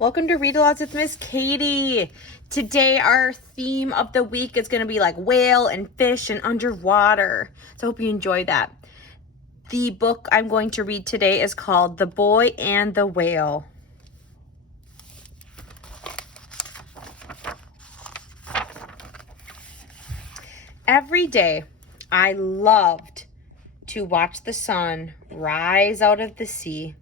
Welcome to Read-Alouds with Miss Katie. Today our theme of the week is going to be like whale and fish and underwater. So I hope you enjoy that. The book I'm going to read today is called The Boy and the Whale. Every day I loved to watch the sun rise out of the sea.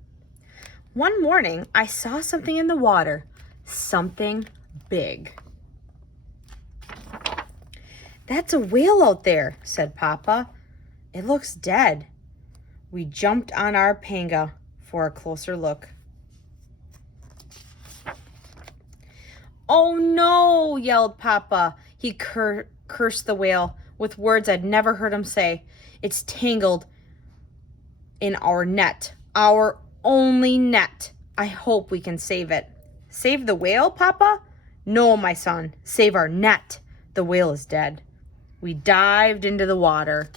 One morning, I saw something in the water, something big. "That's a whale out there," said Papa. "It looks dead." We jumped on our panga for a closer look. "Oh no," yelled Papa. He cursed the whale with words I'd never heard him say. "It's tangled in our net, our only net. I hope we can save it." "Save the whale, Papa?" "No, my son, save our net. The whale is dead." We dived into the water.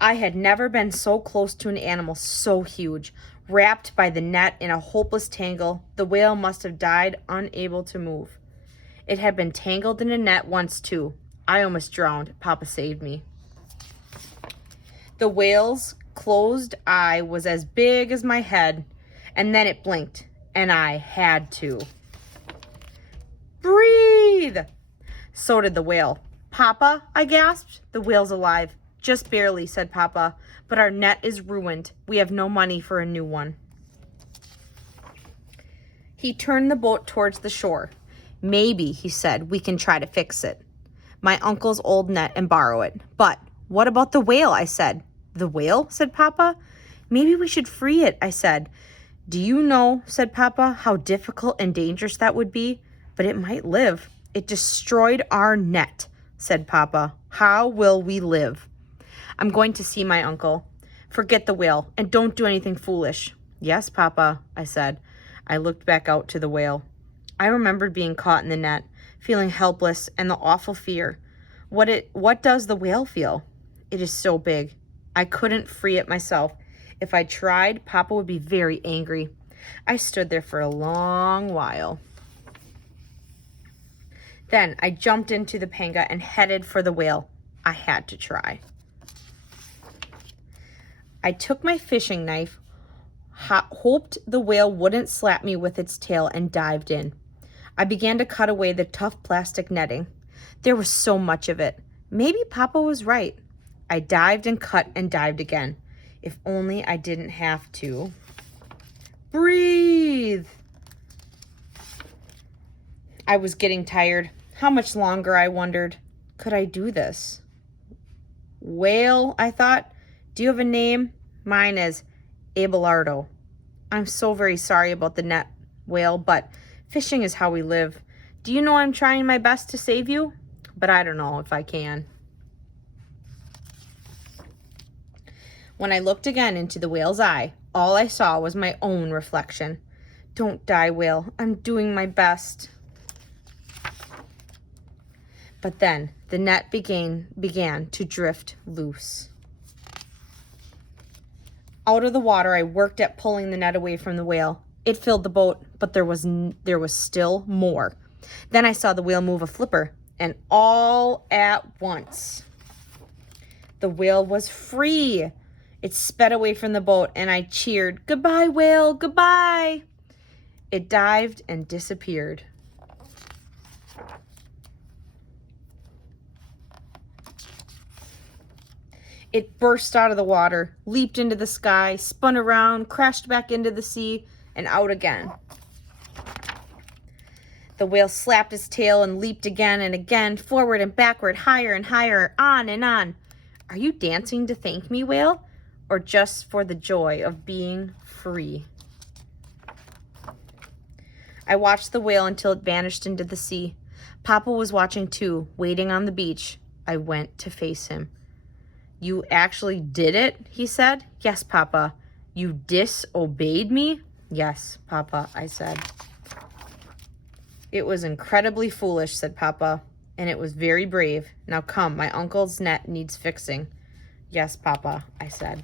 I had never been so close to an animal so huge. Wrapped by the net in a hopeless tangle, the whale must have died, unable to move. It had been tangled in a net once too. I almost drowned. Papa saved me. The whale's closed eye was as big as my head, and then it blinked, and I had to. "Breathe!" So did the whale. "Papa," I gasped. "The whale's alive." "Just barely," said Papa, "but our net is ruined. We have no money for a new one." He turned the boat towards the shore. "Maybe," he said, "we can try to fix it. My uncle's old net and borrow it." "But what about the whale?" I said. "The whale?" said Papa. "Maybe we should free it," I said. "Do you know," said Papa, "how difficult and dangerous that would be? But it might live." "It destroyed our net," said Papa. "How will we live?" "I'm going to see my uncle. Forget the whale and don't do anything foolish." "Yes, Papa," I said. I looked back out to the whale. I remembered being caught in the net, feeling helpless and the awful fear. What does the whale feel? It is so big. I couldn't free it myself. If I tried, Papa would be very angry. I stood there for a long while. Then I jumped into the panga and headed for the whale. I had to try. I took my fishing knife, hoped the whale wouldn't slap me with its tail, and dived in. I began to cut away the tough plastic netting. There was so much of it. Maybe Papa was right. I dived and cut and dived again. If only I didn't have to. Breathe! I was getting tired. How much longer, I wondered. Could I do this? "Whale," I thought. "Do you have a name?" "Mine is Abelardo." "I'm so very sorry about the net, whale, but fishing is how we live. Do you know I'm trying my best to save you? But I don't know if I can." When I looked again into the whale's eye, all I saw was my own reflection. "Don't die, whale. I'm doing my best." But then the net began to drift loose. Out of the water, I worked at pulling the net away from the whale. It filled the boat, but there was still more. Then I saw the whale move a flipper, and all at once, the whale was free. It sped away from the boat, and I cheered, "Goodbye, whale, goodbye." It dived and disappeared. It burst out of the water, leaped into the sky, spun around, crashed back into the sea, and out again. The whale slapped its tail and leaped again and again, forward and backward, higher and higher, on and on. "Are you dancing to thank me, whale? Or just for the joy of being free?" I watched the whale until it vanished into the sea. Papa was watching too, waiting on the beach. I went to face him. "You actually did it?" he said. "Yes, Papa." "You disobeyed me?" "Yes, Papa," I said. "It was incredibly foolish," said Papa, "and it was very brave. Now come, my uncle's net needs fixing." "Yes, Papa," I said.